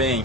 Bem,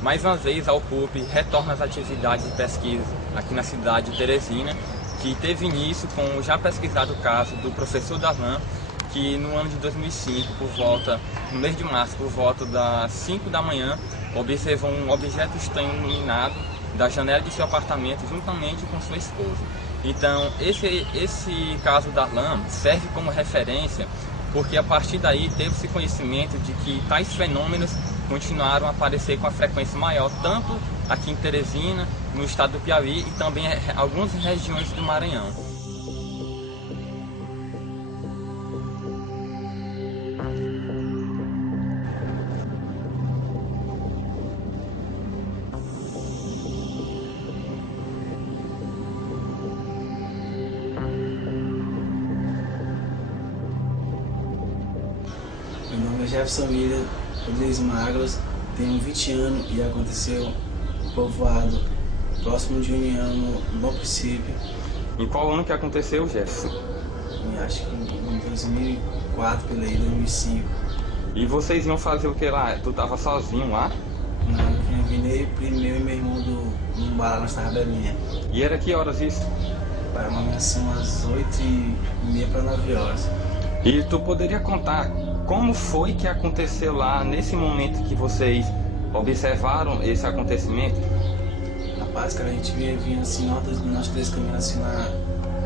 mais uma vez a UPUP retorna às atividades de pesquisa aqui na cidade de Teresina, que teve início com o já pesquisado caso do professor Darlan, que no ano de 2005, no mês de março, por volta das 5 da manhã, observou um objeto estranho iluminado da janela de seu apartamento juntamente com sua esposa. Então, esse caso Darlan serve como referência porque a partir daí teve-se conhecimento de que tais fenômenos continuaram a aparecer com a frequência maior, tanto aqui em Teresina, no estado do Piauí e também em algumas regiões do Maranhão. Meu nome é Jefferson Miller Rodrigues Magros, tenho 20 anos e aconteceu no povoado próximo de União, no Bom Princípio. Em qual ano que aconteceu, Jefferson? Acho que em 2004, pela aí, 2005. E vocês iam fazer o que lá? Tu tava sozinho lá? Não, eu vim primeiro e meu irmão num bar lá na Tarrabelinha. E era que horas isso? Para amanhã assim umas 8h30 para 9 horas. E tu poderia contar como foi que aconteceu lá, nesse momento que vocês observaram esse acontecimento? Rapaz, cara, a gente vinha assim, nós três caminhando assim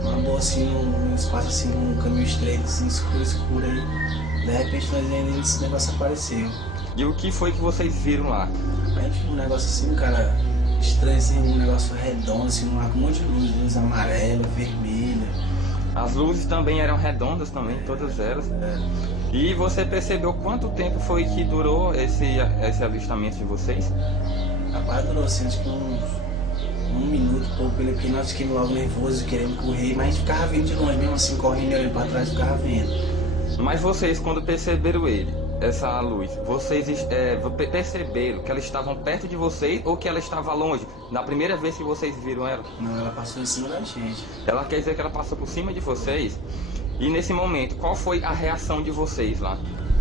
numa boa assim, num espaço assim, num caminho estreito, assim, escuro aí. De repente nós ainda esse negócio apareceu. E o que foi que vocês viram lá? A gente viu um negócio assim, cara, estranho assim, um negócio redondo, assim, com um monte de luz amarela, vermelha. As luzes também eram redondas também, todas elas. E você percebeu quanto tempo foi que durou esse avistamento de vocês? Rapaz, durou assim, acho que um minuto, pouco, porque nós ficamos logo nervosos, querendo correr, mas a gente ficava vendo de longe, mesmo assim, correndo e olhando pra trás, ficava vendo. Mas vocês, quando perceberam essa luz, vocês perceberam que ela estava perto de vocês ou que ela estava longe? Na primeira vez que vocês viram ela? Não, ela passou em cima da gente. Ela quer dizer que ela passou por cima de vocês? E nesse momento, qual foi a reação de vocês lá?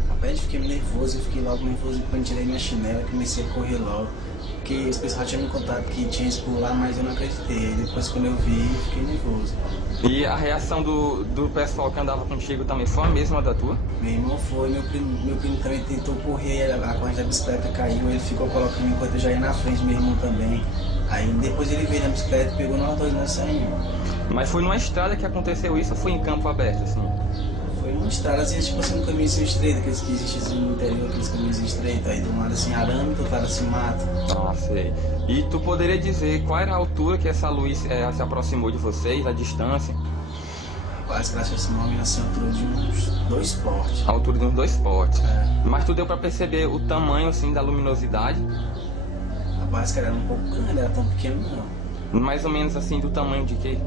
Rapaz, eu fiquei nervoso, eu fiquei logo nervoso quando tirei minha chinela, comecei a correr logo. Porque os pessoal tinham me contado que tinha isso por lá, mas eu não acreditei. Depois quando eu vi, fiquei nervoso. E a reação do pessoal que andava contigo também foi a mesma da tua? Meu irmão foi, meu primo também tentou correr, a corrente da bicicleta caiu, ele ficou colocando enquanto eu já ia na frente, meu irmão também. Aí depois ele veio na bicicleta, pegou nós dois, nós saímos. Mas foi numa estrada que aconteceu isso ou foi em campo aberto, assim? Foi numa estrada, assim, tipo assim, um caminho assim, estreito, aqueles que existem assim, no interior, aqueles caminhos estreitos, aí de um lado assim arame, do outro lado assim mato. Ah, sei. E tu poderia dizer qual era a altura que essa luz se aproximou de vocês, a distância? Rapaz, que ela se aproximou assim, a altura de uns 2 portes. A altura de uns 2 portes. É. Mas tu deu pra perceber o tamanho, assim, da luminosidade? Rapaz, que era um pouco grande, era tão pequeno não. Mais ou menos assim, do tamanho de quê?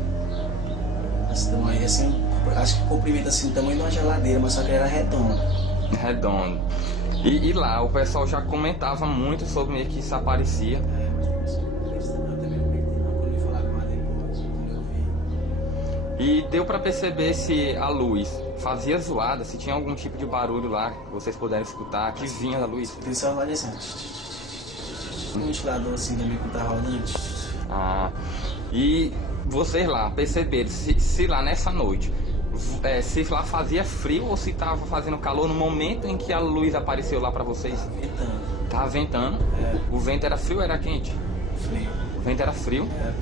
Esse tamanho, assim, acho que o comprimento assim, o tamanho de uma geladeira, mas só que era redondo. Redondo. E lá, o pessoal já comentava muito sobre que isso aparecia. E deu pra perceber se a luz fazia zoada, se tinha algum tipo de barulho lá que vocês puderam escutar, que vinha da luz. Tem só lá assim, um ventilador assim também que tá rolando. Ah, e vocês lá perceberam se lá nessa noite, se lá fazia frio ou se tava fazendo calor no momento em que a luz apareceu lá pra vocês? Tá ventando. Tava ventando? É. O vento era frio ou era quente? Frio. O vento era frio? É.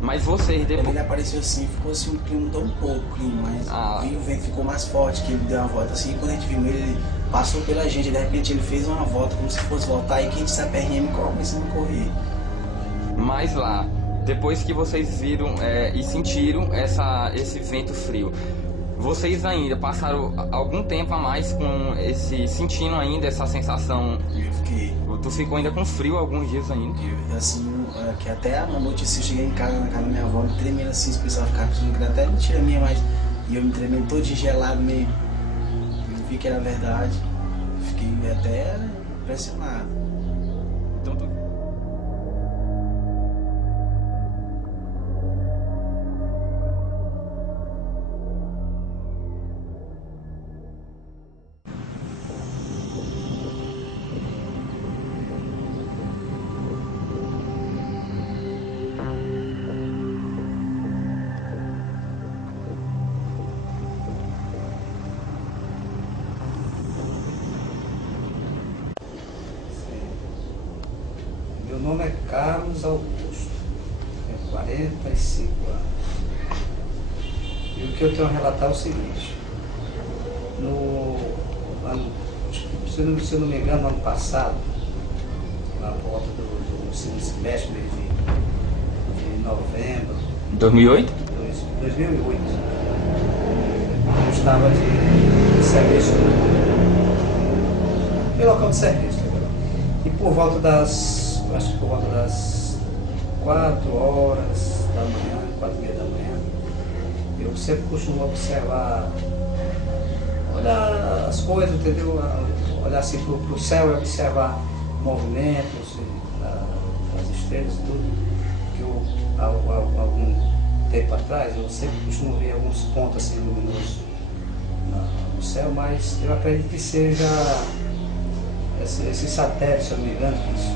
Mas vocês Quando depois... ele apareceu assim, ficou assim, um clima, mudou um pouco o clima, mas e o vento ficou mais forte, que ele deu uma volta assim, quando a gente viu ele passou pela gente, de repente ele fez uma volta como se fosse voltar e que a gente se aperrinha e começando a correr. Mas lá, depois que vocês viram e sentiram esse vento frio, vocês ainda passaram algum tempo a mais com sentindo ainda essa sensação? Eu fiquei. Tu ficou ainda com frio alguns dias ainda? Eu, assim, que até a noite assim, eu cheguei em casa, na casa da minha avó, me tremendo assim, os pessoal ficavam pensando que era até mentira minha, mas e eu me tremendo todo de gelado mesmo. Eu vi que era verdade, fiquei até impressionado. Então tu... Meu nome é Carlos Augusto, tenho 45 anos. E o que eu tenho a relatar é o seguinte: se eu não me engano, no ano passado, na volta do segundo semestre de novembro. 2008? 2008. Eu estava de serviço no local de serviço. E por volta das 4 horas da manhã, 4h30 da manhã, eu sempre costumo observar, olhar as coisas, entendeu? Olhar assim para o céu e observar movimentos, as estrelas e tudo. Que algum tempo atrás eu sempre costumo ver alguns pontos assim luminosos no céu, mas eu acredito que seja esse satélite, se eu não me engano, que fica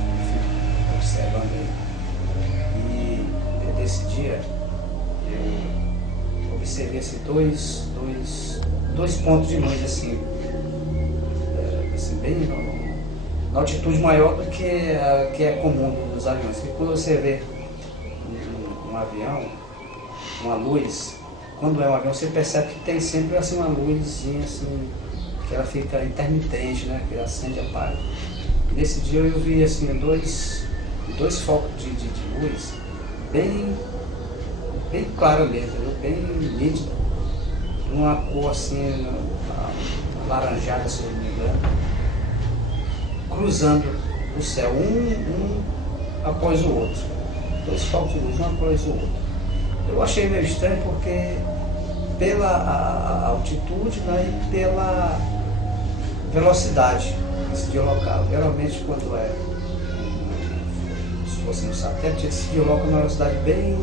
observando aí. E desse dia eu observei assim, dois pontos de luz assim bem na altitude maior do que é comum dos aviões. Porque quando você vê um avião, uma luz, quando é um avião você percebe que tem sempre assim uma luzinha assim, que ela fica intermitente, né? Que ela acende e apaga. E nesse dia eu vi assim dois focos de luz bem claramente, bem nítido, de uma cor assim alaranjada, se eu não me engano, cruzando o céu, um após o outro. Dois focos de luz, um após o outro. Eu achei meio estranho porque pela altitude, né, e pela velocidade desse local. Geralmente quando se fosse no satélite, ele se desloca numa velocidade bem,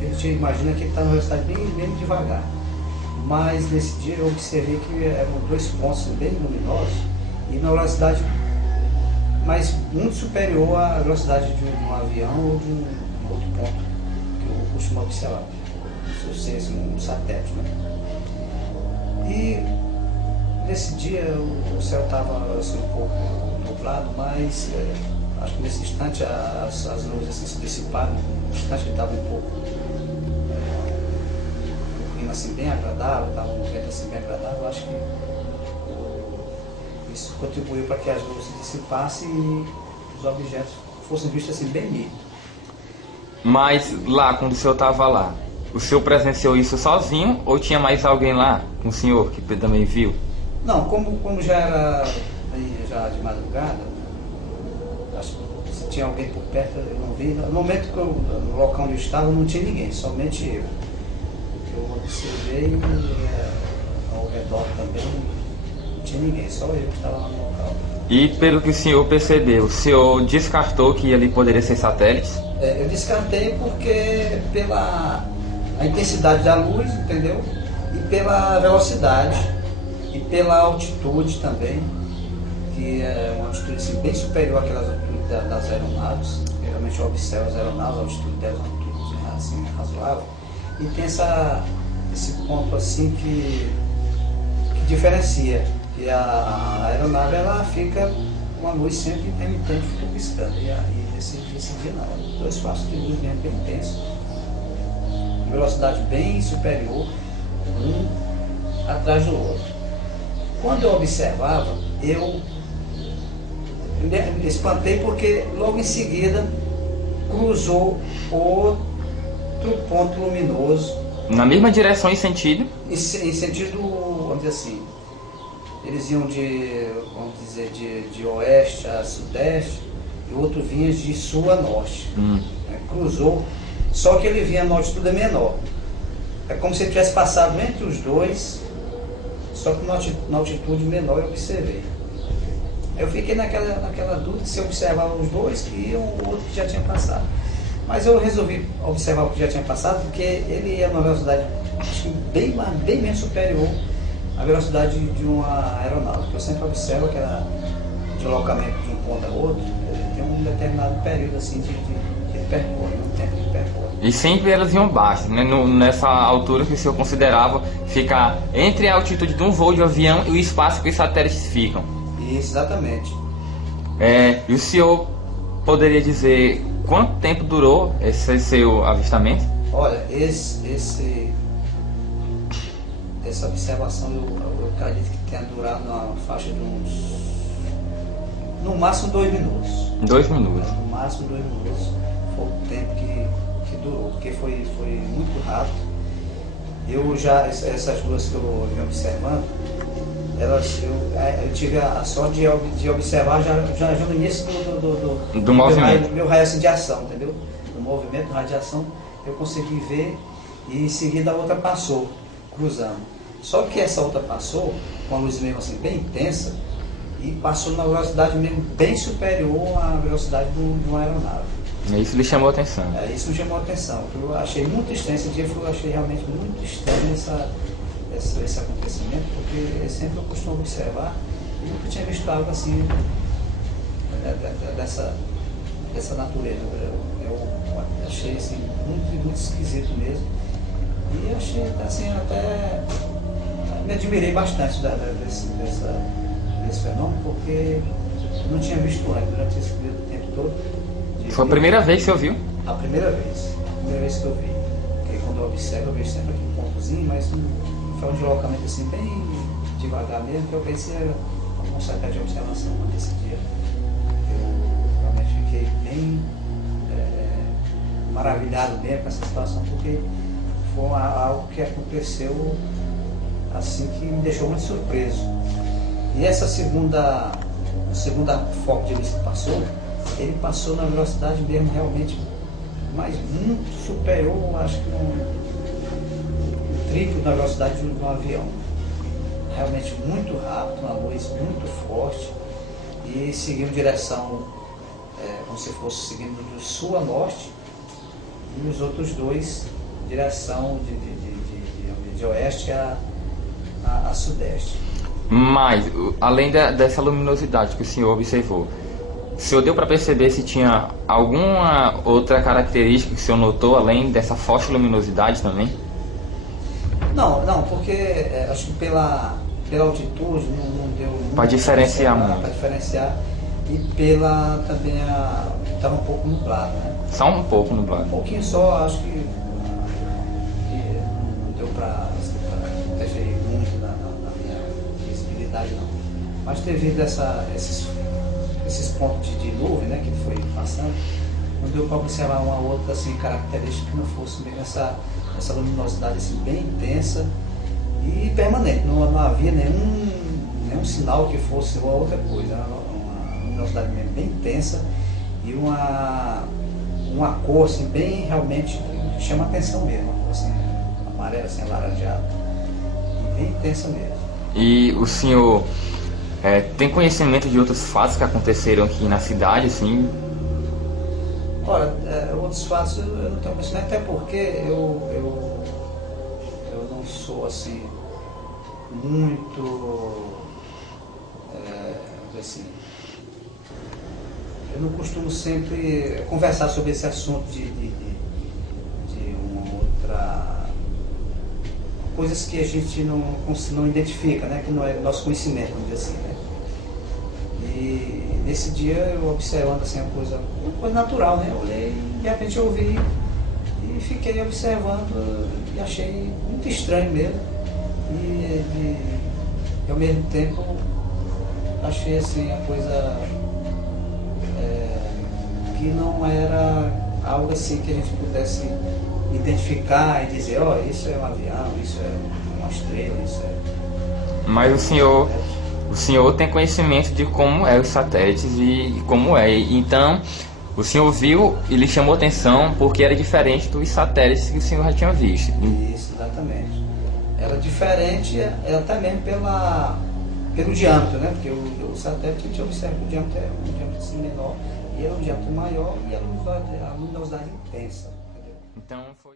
a gente imagina que ele está numa velocidade bem devagar. Mas nesse dia eu observei que eram dois pontos bem luminosos e na velocidade mas muito superior à velocidade de um avião ou de um outro ponto que eu costumo observar, se fosse um satélite, né? E nesse dia o céu estava assim, um pouco nublado, mas acho que nesse instante as nuvens assim, se dissiparam, no instante que estava um pouco um clima assim, bem agradável, estava um vento assim, bem agradável. Acho que isso contribuiu para que as luzes se dissipassem e os objetos fossem vistos assim bem nítidos. Mas lá, quando o senhor estava lá, o senhor presenciou isso sozinho ou tinha mais alguém lá com o senhor que também viu? Não, como já era já de madrugada, acho que se tinha alguém por perto eu não vi. No momento que no local onde eu estava não tinha ninguém, somente eu. Eu observei ao redor também. Não tinha ninguém, só eu que estava lá no local. E pelo que o senhor percebeu, o senhor descartou que ali poderia ser satélites? Eu descartei porque pela a intensidade da luz, entendeu? E pela velocidade e pela altitude também, que é uma altitude assim, bem superior àquelas altitudes das aeronaves. Geralmente eu observo as aeronaves, a altitude delas é uma altitude assim, razoável. E tem esse ponto assim que diferencia. E a aeronave ela fica com a luz sempre intermitente, fica piscando. E aí nesse dia não, dois faixas de luz mesmo bem intensos, de velocidade bem superior, um atrás do outro. Quando eu observava, eu me espantei porque logo em seguida cruzou outro ponto luminoso. Na mesma direção e sentido? Em sentido, vamos dizer assim, eles iam de oeste a sudeste e o outro vinha de sul a norte. Cruzou, só que ele vinha na altitude menor. É como se ele tivesse passado entre os dois, só que na altitude menor eu observei. Eu fiquei naquela dúvida se eu observava os dois que iam, o outro que já tinha passado. Mas eu resolvi observar o que já tinha passado, porque ele ia numa velocidade acho que bem menos superior à velocidade de uma aeronave. Porque eu sempre observo aquele deslocamento de um ponto a outro, tem um determinado período assim de percorre, um tempo de percorre. E sempre elas iam baixo, né? Nessa altura que o senhor considerava ficar entre a altitude de um voo de avião e o espaço que os satélites ficam. Isso, exatamente. E o senhor poderia dizer quanto tempo durou esse seu avistamento? Olha, essa observação eu acredito que tenha durado na faixa de uns, no máximo 2 minutos. 2 minutos. No máximo 2 minutos foi o tempo que durou, porque foi muito rápido. Essas duas que eu vim observando, eu tive a sorte de observar já no início do movimento. Meu raio assim, de ação, entendeu? Do movimento, do raio de ação, eu consegui ver e em seguida a outra passou, cruzando. Só que essa outra passou com a luz mesmo assim bem intensa e passou numa velocidade mesmo bem superior à velocidade de uma aeronave. E isso lhe chamou a atenção? Isso me chamou a atenção. Eu achei muito estranho esse dia, eu achei realmente muito estranho esse acontecimento, porque sempre eu costumo observar e nunca tinha visto algo assim dessa natureza. Eu achei assim, muito esquisito mesmo. E achei assim, até me admirei bastante desse fenômeno, porque eu não tinha visto antes durante esse tempo todo. Foi a primeira vez que você ouviu? A primeira vez que eu vi. Porque quando eu observo, eu vejo sempre aqui um pontozinho, mas foi um deslocamento assim bem devagar mesmo, que eu pensei uma certa de observação nesse dia. Eu realmente fiquei bem maravilhado mesmo com essa situação, porque foi algo que aconteceu assim que me deixou muito surpreso. E essa segunda foco de luz que passou, ele passou na velocidade mesmo realmente, mas muito superior, acho que o triplo da velocidade de um avião. Realmente muito rápido, uma luz muito forte e seguiu em direção, como se fosse seguindo do sul a norte, e os outros dois direção de oeste a sudeste. Mas, além dessa luminosidade que o senhor observou, o senhor deu para perceber se tinha alguma outra característica que o senhor notou, além dessa forte luminosidade também? Não, porque acho que pela altitude não deu muito para diferenciar muito. Para diferenciar, e também estava um pouco nublado, né? Só um pouco nublado? Um pouquinho só, acho que não deu para interferir muito na minha visibilidade, não. Mas devido a esses pontos de nuvem, né, que foi passando, não deu para observar uma outra assim, característica que não fosse mesmo essa luminosidade assim, bem intensa e permanente. Não havia nenhum sinal que fosse uma outra coisa. Uma luminosidade mesmo bem intensa e uma cor assim, bem realmente que chama a atenção mesmo, uma cor assim, amarela, assim, alaranjada, e bem intensa mesmo. E o senhor tem conhecimento de outros fatos que aconteceram aqui na cidade, assim? Olha, outros fatos eu não tenho conhecimento, até porque eu não sou assim muito, assim, eu não costumo sempre conversar sobre esse assunto de uma outra, coisas que a gente não identifica, né, que não é nosso conhecimento, vamos dizer assim, né? E nesse dia eu observando assim uma coisa natural, né? Eu olhei e de repente eu ouvi e fiquei observando e achei muito estranho mesmo. E ao mesmo tempo achei assim a coisa que não era algo assim que a gente pudesse identificar e dizer, ó, isso é um avião, isso é uma estrela, isso é... Mas o senhor tem conhecimento de como é os satélites e como é. Então, o senhor viu e lhe chamou atenção porque era diferente dos satélites que o senhor já tinha visto. Isso, exatamente. Era diferente até mesmo pelo diâmetro, né? Porque o satélite a gente observa que o diâmetro é um diâmetro assim menor e era um diâmetro maior e a luminosidade intensa. Então foi...